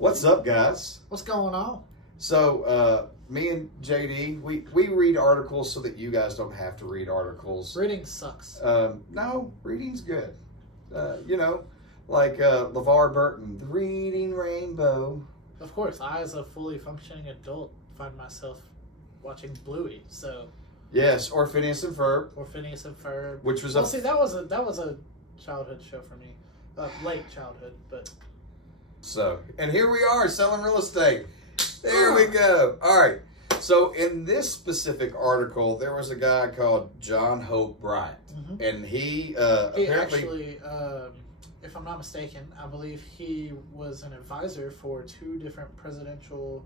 What's up, guys? What's going on? So, me and JD, we read articles so that you guys don't have to read articles. Reading sucks. No, reading's good. You know, like LeVar Burton, The Reading Rainbow. Of course, I, as a fully functioning adult, find myself watching Bluey. So Yes, or Phineas and Ferb. or Phineas and Ferb, Which was well, see, that was a childhood show for me, late childhood, but. So, and here we are selling real estate. There we go. All right. So in this specific article, there was a guy called John Hope Bryant, and he apparently, actually, if I'm not mistaken, I believe he was an advisor for 2 different presidential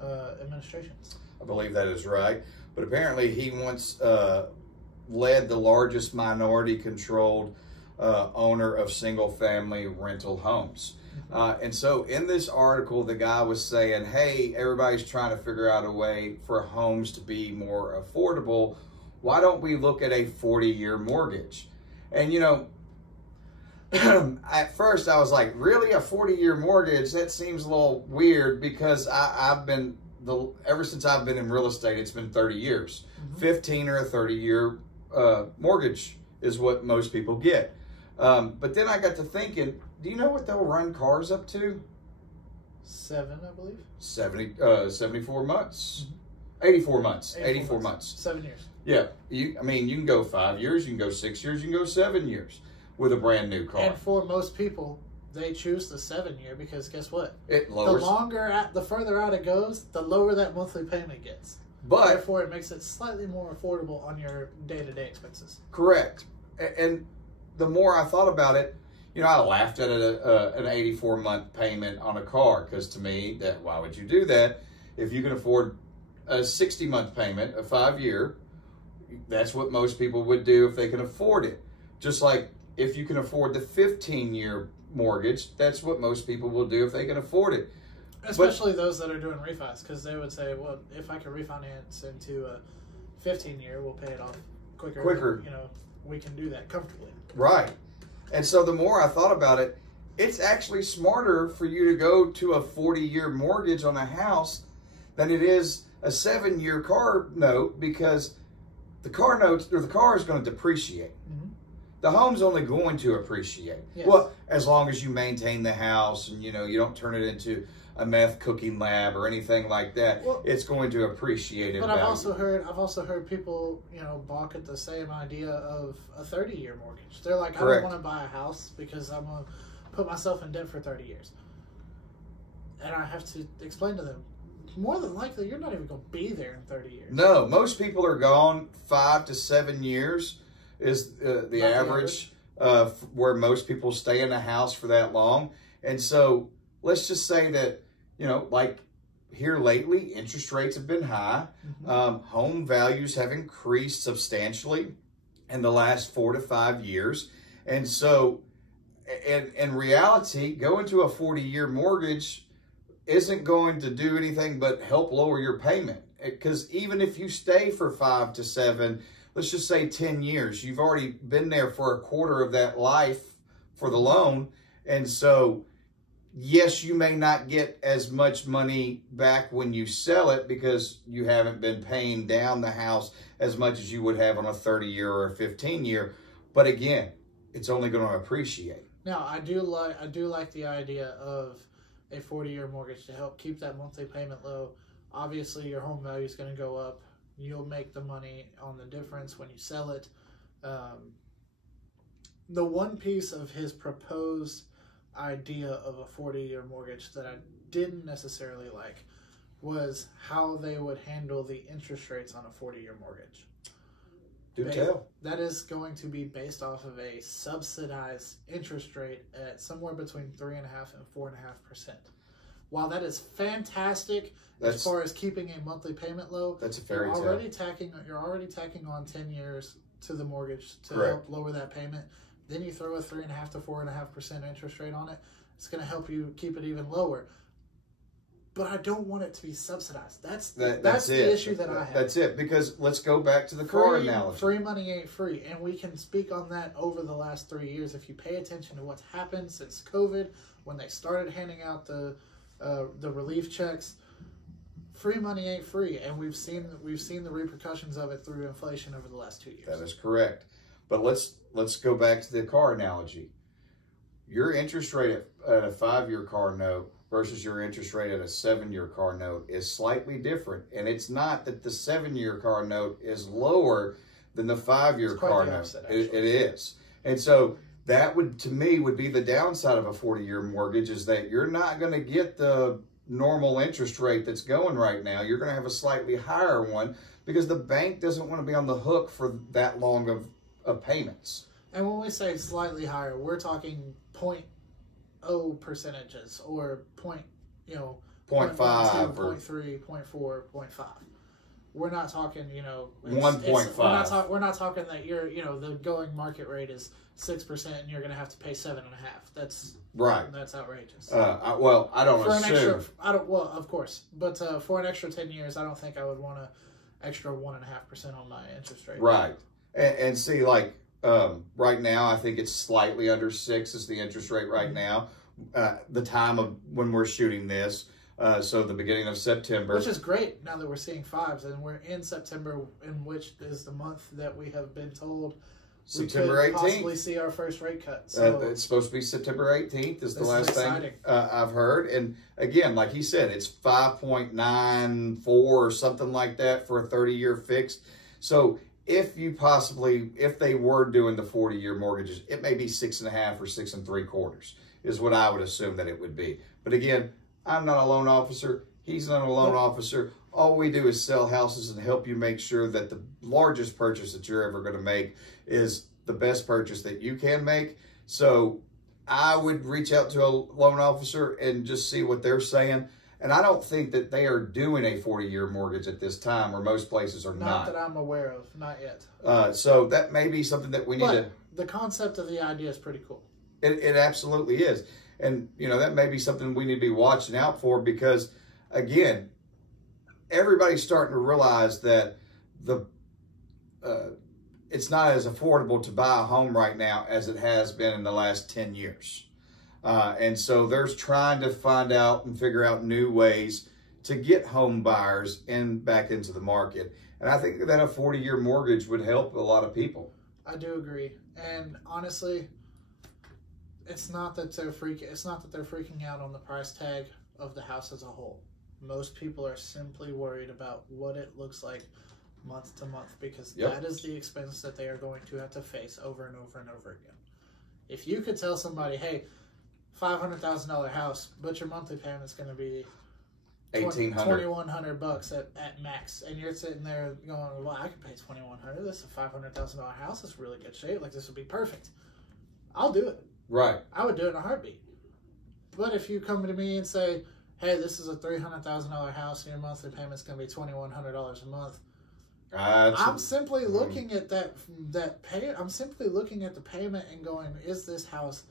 administrations. I believe that is right. But apparently he once led the largest minority-controlled owner of single-family rental homes. And so in this article, the guy was saying, hey, everybody's trying to figure out a way for homes to be more affordable. Why don't we look at a 40-year mortgage? And, you know, at first I was like, really, a 40-year mortgage? That seems a little weird because ever since I've been in real estate, it's been 30 years. 15 or a 30-year mortgage is what most people get. But then I got to thinking, do you know what they'll run cars up to? 7, I believe. 74 months. 84 months. 84 months. 7 years. Yeah. I mean, you can go 5 years, you can go 6 years, you can go 7 years with a brand new car. And for most people, they choose the 7-year because guess what? It lowers. The further out it goes, the lower that monthly payment gets. But therefore, it makes it slightly more affordable on your day-to-day expenses. Correct. And the more I thought about it, you know, I laughed at an 84-month payment on a car because to me, why would you do that? If you can afford a 60-month payment, a 5-year, that's what most people would do if they can afford it. Just like if you can afford the 15-year mortgage, that's what most people will do if they can afford it. Especially those that are doing refis, because they would say, well, if I can refinance into a 15-year, we'll pay it off quicker. You know, we can do that comfortably. Right. And so the more I thought about it, it's actually smarter for you to go to a 40-year mortgage on a house than it is a 7-year car note because the car is going to depreciate. The home's only going to appreciate. Yes. Well, as long as you maintain the house and, you know, you don't turn it into a meth cooking lab or anything like that, well, it's going to appreciate in But value. I've also heard people, you know, balk at the same idea of a 30-year mortgage. They're like, Correct. I don't want to buy a house because I'm going to put myself in debt for 30 years. And I have to explain to them, more than likely, you're not even going to be there in 30 years. No, most people are gone 5 to 7 years is the average where most people stay in a house for that long. And so let's just say that, you know, like here lately, interest rates have been high. Home values have increased substantially in the last 4 to 5 years. And so in reality, going to a 40-year mortgage isn't going to do anything but help lower your payment. Because even if you stay for 5 to 7, let's just say 10 years, you've already been there for a quarter of that life for the loan. And so, yes, you may not get as much money back when you sell it because you haven't been paying down the house as much as you would have on a 30-year or a 15-year. But again, it's only going to appreciate. Now, I do like the idea of a 40-year mortgage to help keep that monthly payment low. Obviously, your home value is going to go up. You'll make the money on the difference when you sell it. The one piece of his proposed idea of a 40-year mortgage that I didn't necessarily like was how they would handle the interest rates on a 40-year mortgage. Do tell. That is going to be based off of a subsidized interest rate at somewhere between 3.5% and 4.5%. While that is fantastic as far as keeping a monthly payment low, that's a fairy tale. You're already tacking on 10 years to the mortgage to Correct. help lower that payment. Then you throw a 3.5% to 4.5% interest rate on it. It's going to help you keep it even lower. but I don't want it to be subsidized. That's the issue that I have. That's it. Because let's go back to the car analogy. Free money ain't free. And we can speak on that over the last 3 years. If you pay attention to what's happened since COVID, when they started handing out the relief checks, free money ain't free. And we've seen the repercussions of it through inflation over the last 2 years. That is correct. But let's go back to the car analogy. Your interest rate at a 5-year car note versus your interest rate at a 7-year car note is slightly different. And it's not that the 7-year car note is lower than the 5-year car note. It is. And so that would, to me, would be the downside of a 40-year mortgage, is that you're not going to get the normal interest rate that's going right now. You're going to have a slightly higher one because the bank doesn't want to be on the hook for that long of payments. And when we say slightly higher, we're talking 0.0 percentages or 0.5 or 0.3, 0.4, 0.5. We're not talking, 1.5. We're not talking that the going market rate is 6% and you're going to have to pay 7.5. That's right. That's outrageous. I don't assume. Of course, but for an extra 10 years, I don't think I would want an extra 1.5% on my interest rate. Right. And see, like right now, I think it's slightly under 6 is the interest rate right now. The time of when we're shooting this. So the beginning of September. Which is great now that we're seeing 5s, and we're in September, in which is the month that we have been told September 18th. Possibly see our first rate cut. So it's supposed to be September 18th is the last thing I've heard. And again, like he said, it's 5.94 or something like that for a 30-year fixed. So if they were doing the 40-year mortgages, it may be 6.5 or 6 3/4 is what I would assume that it would be. But again, I'm not a loan officer. He's not a loan officer. All we do is sell houses and help you make sure that the largest purchase that you're ever going to make is the best purchase that you can make. So I would reach out to a loan officer and just see what they're saying. And I don't think that they are doing a 40-year mortgage at this time, or most places are not. Not that I'm aware of. Not yet. So that may be something that we need to... The concept of the idea is pretty cool. It absolutely is. And, that may be something we need to be watching out for because, again, everybody's starting to realize that it's not as affordable to buy a home right now as it has been in the last 10 years. And so they're trying to find out and figure out new ways to get home buyers back into the market. And I think that a 40-year mortgage would help a lot of people. I do agree. And honestly, it's not that they're freaking out on the price tag of the house as a whole. Most people are simply worried about what it looks like month to month because that is the expense that they are going to have to face over and over and over again. If you could tell somebody, hey, $500,000 house, but your monthly payment's going to be $2,100 at max, and you're sitting there going, well, I can pay $2,100. This is a $500,000 house. It's really good shape. Like, this would be perfect. I'll do it. Right. I would do it in a heartbeat. But if you come to me and say, hey, this is a $300,000 house and your monthly payment's going to be $2,100 a month, I'm simply looking at I'm simply looking at the payment and going, is this house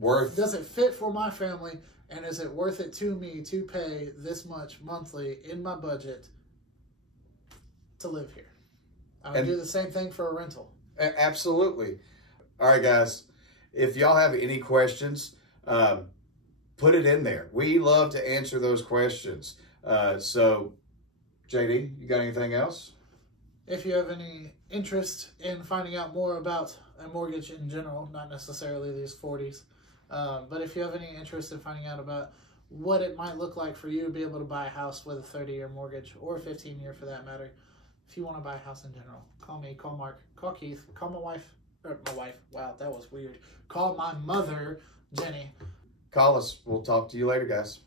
does it fit for my family, and is it worth it to me to pay this much monthly in my budget to live here? I would do the same thing for a rental. Absolutely. All right, guys. If y'all have any questions, put it in there. We love to answer those questions. So, JD, you got anything else? If you have any interest in finding out more about a mortgage in general, not necessarily these 40s, but if you have any interest in finding out about what it might look like for you to be able to buy a house with a 30-year mortgage, or a 15-year for that matter, if you want to buy a house in general, call me, call Mark, call Keith, call my wife. Wow, that was weird. Call my mother, Jenny. Call us. We'll talk to you later, guys.